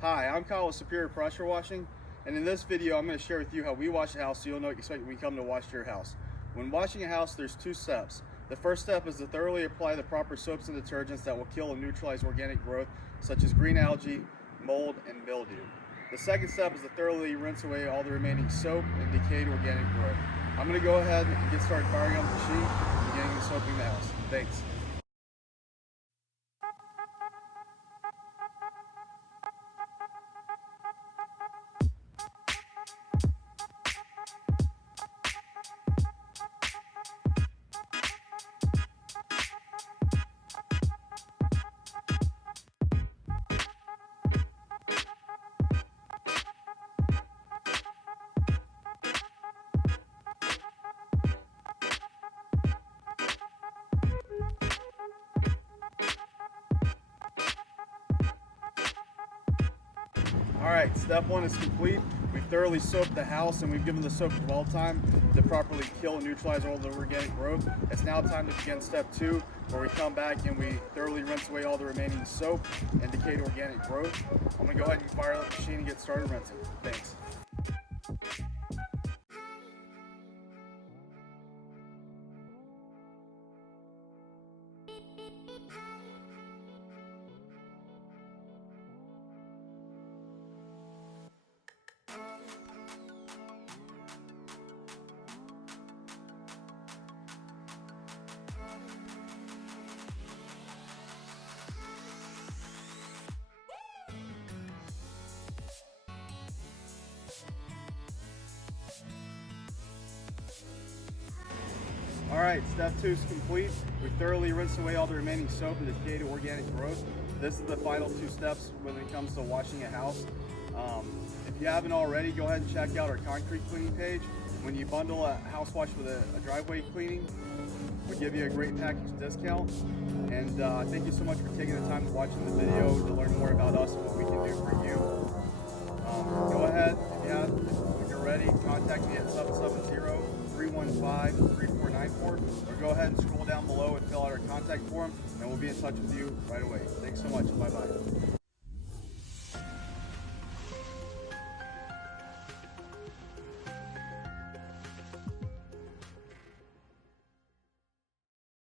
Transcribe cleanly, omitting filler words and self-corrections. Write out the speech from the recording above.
Hi, I'm Kyle with Superior Pressure Washing, and in this video I'm going to share with you how we wash a house so you'll know what to expect when we come to wash your house. When washing a house, there's two steps. The first step is to thoroughly apply the proper soaps and detergents that will kill and neutralize organic growth such as green algae, mold, and mildew. The second step is to thoroughly rinse away all the remaining soap and decayed organic growth. I'm going to go ahead and get started firing up the machine and beginning soaping the house. Thanks. Alright, step one is complete. We've thoroughly soaped the house and we've given the soap dwell time to properly kill and neutralize all the organic growth. It's now time to begin step two, where we come back and we thoroughly rinse away all the remaining soap and decayed organic growth. I'm going to go ahead and fire up the machine and get started rinsing. Thanks. Alright, step two is complete. We've thoroughly rinsed away all the remaining soap and decayed organic growth. This is the final two steps when it comes to washing a house. If you haven't already, go ahead and check out our concrete cleaning page. When you bundle a house wash with a driveway cleaning, we give you a great package discount. And thank you so much for taking the time to watching the video to learn more about us and what we can do for you. Go ahead, if you're ready, contact me at 770-315-3494, or go ahead and scroll down below and fill out our contact form, and we'll be in touch with you right away. Thanks so much. Bye-bye.